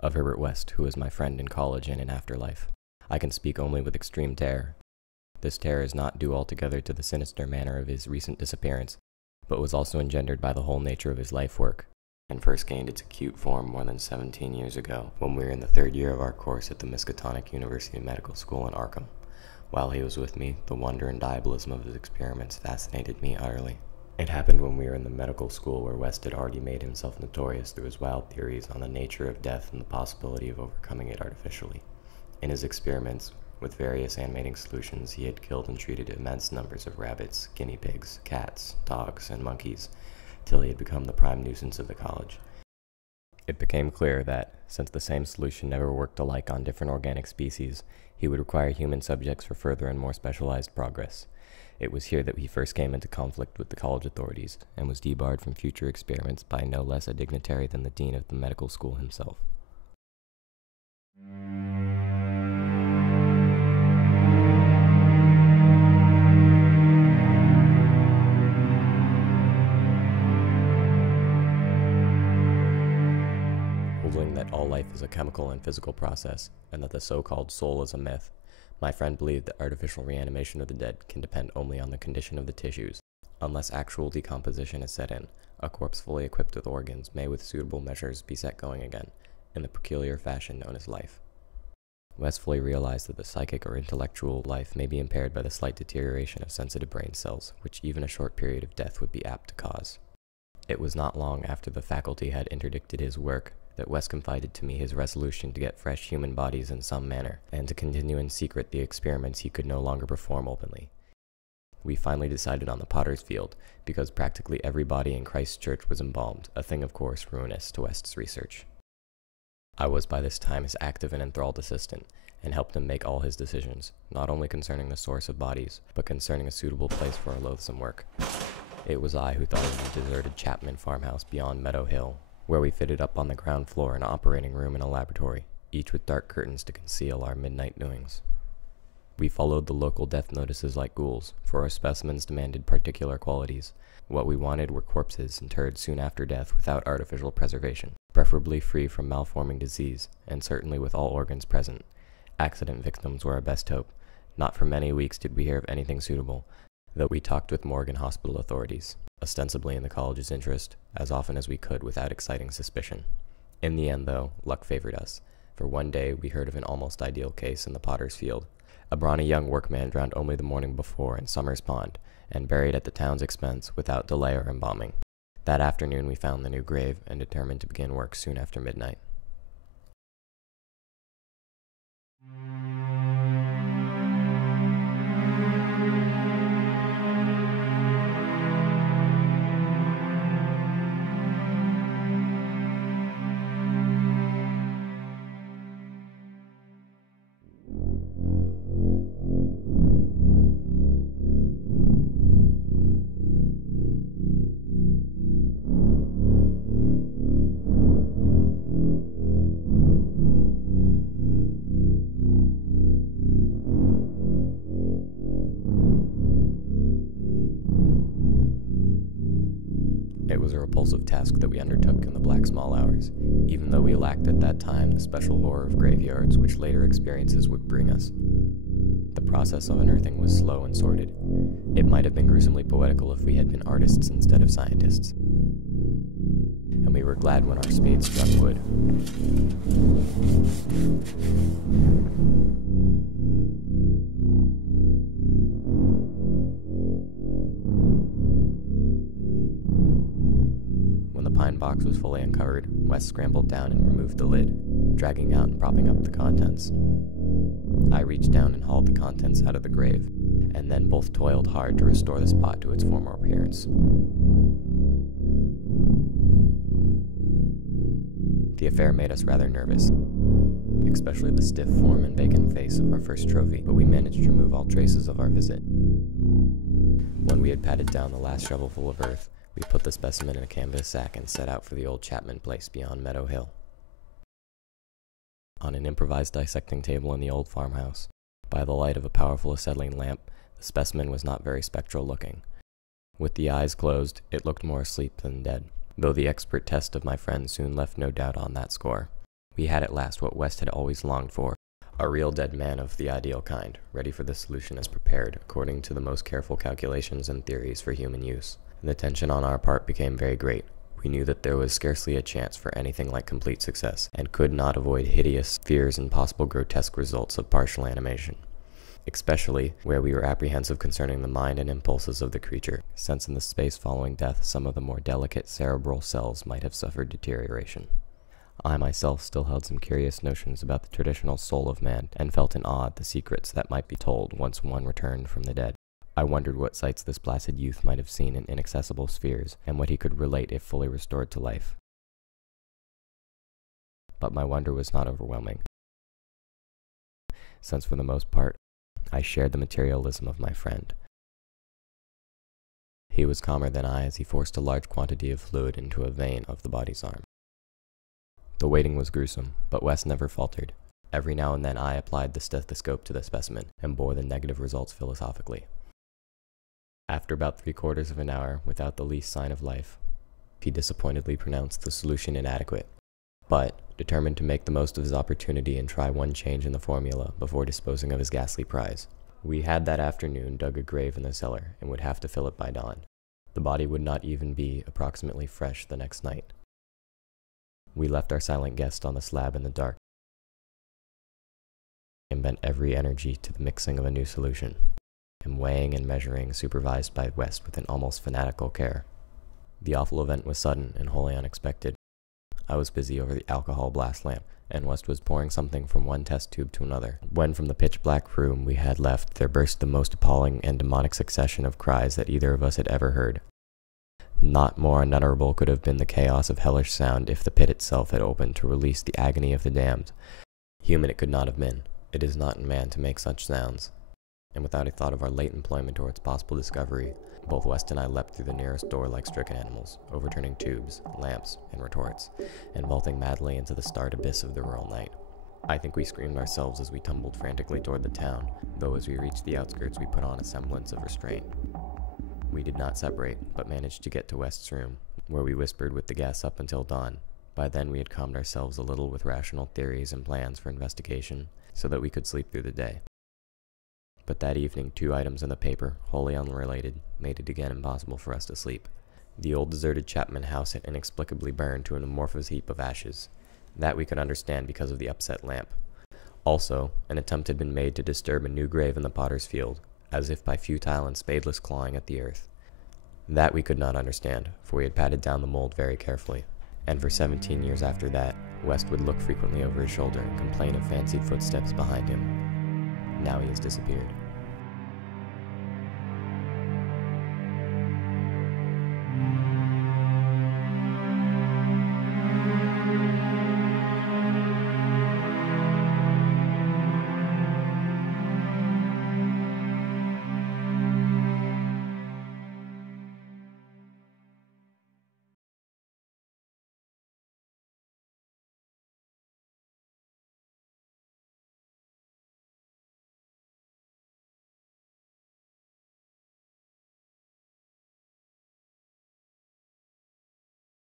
of Herbert West, who was my friend in college and in afterlife. I can speak only with extreme terror. This terror is not due altogether to the sinister manner of his recent disappearance, but was also engendered by the whole nature of his life work, and first gained its acute form more than 17 years ago, when we were in the third year of our course at the Miskatonic University Medical School in Arkham. While he was with me, the wonder and diabolism of his experiments fascinated me utterly. It happened when we were in the medical school where West had already made himself notorious through his wild theories on the nature of death and the possibility of overcoming it artificially. In his experiments, with various animating solutions, he had killed and treated immense numbers of rabbits, guinea pigs, cats, dogs, and monkeys, till he had become the prime nuisance of the college. It became clear that, since the same solution never worked alike on different organic species, he would require human subjects for further and more specialized progress. It was here that he first came into conflict with the college authorities, and was debarred from future experiments by no less a dignitary than the dean of the medical school himself. Holding that all life is a chemical and physical process, and that the so-called soul is a myth, my friend believed that artificial reanimation of the dead can depend only on the condition of the tissues. Unless actual decomposition is set in, a corpse fully equipped with organs may with suitable measures be set going again, in the peculiar fashion known as life. West fully realized that the psychic or intellectual life may be impaired by the slight deterioration of sensitive brain cells, which even a short period of death would be apt to cause. It was not long after the faculty had interdicted his work that West confided to me his resolution to get fresh human bodies in some manner, and to continue in secret the experiments he could no longer perform openly. We finally decided on the Potter's Field, because practically every body in Christ's Church was embalmed, a thing of course ruinous to West's research. I was by this time his active and enthralled assistant, and helped him make all his decisions, not only concerning the source of bodies, but concerning a suitable place for our loathsome work. It was I who thought of the deserted Chapman farmhouse beyond Meadow Hill, where we fitted up on the ground floor an operating room and a laboratory, each with dark curtains to conceal our midnight doings. We followed the local death notices like ghouls, for our specimens demanded particular qualities. What we wanted were corpses interred soon after death without artificial preservation, preferably free from malforming disease, and certainly with all organs present. Accident victims were our best hope. Not for many weeks did we hear of anything suitable, though we talked with morgue and hospital authorities, ostensibly in the college's interest, as often as we could without exciting suspicion. In the end, though, luck favored us, for one day we heard of an almost ideal case in the Potter's Field. A brawny young workman drowned only the morning before in Summer's Pond, and buried at the town's expense without delay or embalming. That afternoon we found the new grave, and determined to begin work soon after midnight. It was a repulsive task that we undertook in the black small hours, even though we lacked at that time the special horror of graveyards which later experiences would bring us. The process of unearthing was slow and sordid. It might have been gruesomely poetical if we had been artists instead of scientists. And we were glad when our spades struck wood. When the pine box was fully uncovered, West scrambled down and removed the lid, dragging out and propping up the contents. I reached down and hauled the contents out of the grave, and then both toiled hard to restore the spot to its former appearance. The affair made us rather nervous, especially the stiff form and vacant face of our first trophy, but we managed to remove all traces of our visit. When we had patted down the last shovelful of earth, we put the specimen in a canvas sack and set out for the old Chapman place beyond Meadow Hill. On an improvised dissecting table in the old farmhouse, by the light of a powerful acetylene lamp, the specimen was not very spectral looking. With the eyes closed, it looked more asleep than dead, though the expert test of my friend soon left no doubt on that score. We had at last what West had always longed for, a real dead man of the ideal kind, ready for the solution as prepared, according to the most careful calculations and theories for human use. The tension on our part became very great. We knew that there was scarcely a chance for anything like complete success, and could not avoid hideous fears and possible grotesque results of partial animation, especially where we were apprehensive concerning the mind and impulses of the creature, since in the space following death some of the more delicate cerebral cells might have suffered deterioration. I myself still held some curious notions about the traditional soul of man, and felt in awe at the secrets that might be told once one returned from the dead. I wondered what sights this placid youth might have seen in inaccessible spheres, and what he could relate if fully restored to life. But my wonder was not overwhelming, since for the most part, I shared the materialism of my friend. He was calmer than I as he forced a large quantity of fluid into a vein of the body's arm. The waiting was gruesome, but West never faltered. Every now and then I applied the stethoscope to the specimen, and bore the negative results philosophically. After about 3/4 of an hour, without the least sign of life, he disappointedly pronounced the solution inadequate, but, determined to make the most of his opportunity and try one change in the formula before disposing of his ghastly prize. We had that afternoon dug a grave in the cellar, and would have to fill it by dawn. The body would not even be approximately fresh the next night. We left our silent guest on the slab in the dark, and bent every energy to the mixing of a new solution, and weighing and measuring, supervised by West with an almost fanatical care. The awful event was sudden and wholly unexpected. I was busy over the alcohol blast lamp, and West was pouring something from one test tube to another, when from the pitch-black room we had left there burst the most appalling and demonic succession of cries that either of us had ever heard. Not more unutterable could have been the chaos of hellish sound if the pit itself had opened to release the agony of the damned. Human it could not have been. It is not in man to make such sounds. And without a thought of our late employment or its possible discovery, both West and I leapt through the nearest door like stricken animals, overturning tubes, lamps, and retorts, and vaulting madly into the starred abyss of the rural night. I think we screamed ourselves as we tumbled frantically toward the town, though as we reached the outskirts we put on a semblance of restraint. We did not separate, but managed to get to West's room, where we whispered with the gas up until dawn. By then we had calmed ourselves a little with rational theories and plans for investigation, so that we could sleep through the day. But that evening 2 items in the paper, wholly unrelated, made it again impossible for us to sleep. The old deserted Chapman house had inexplicably burned to an amorphous heap of ashes. That we could understand because of the upset lamp. Also, an attempt had been made to disturb a new grave in the potter's field, as if by futile and spadeless clawing at the earth. That we could not understand, for we had patted down the mold very carefully, and for 17 years after that, West would look frequently over his shoulder and complain of fancied footsteps behind him. Now he has disappeared.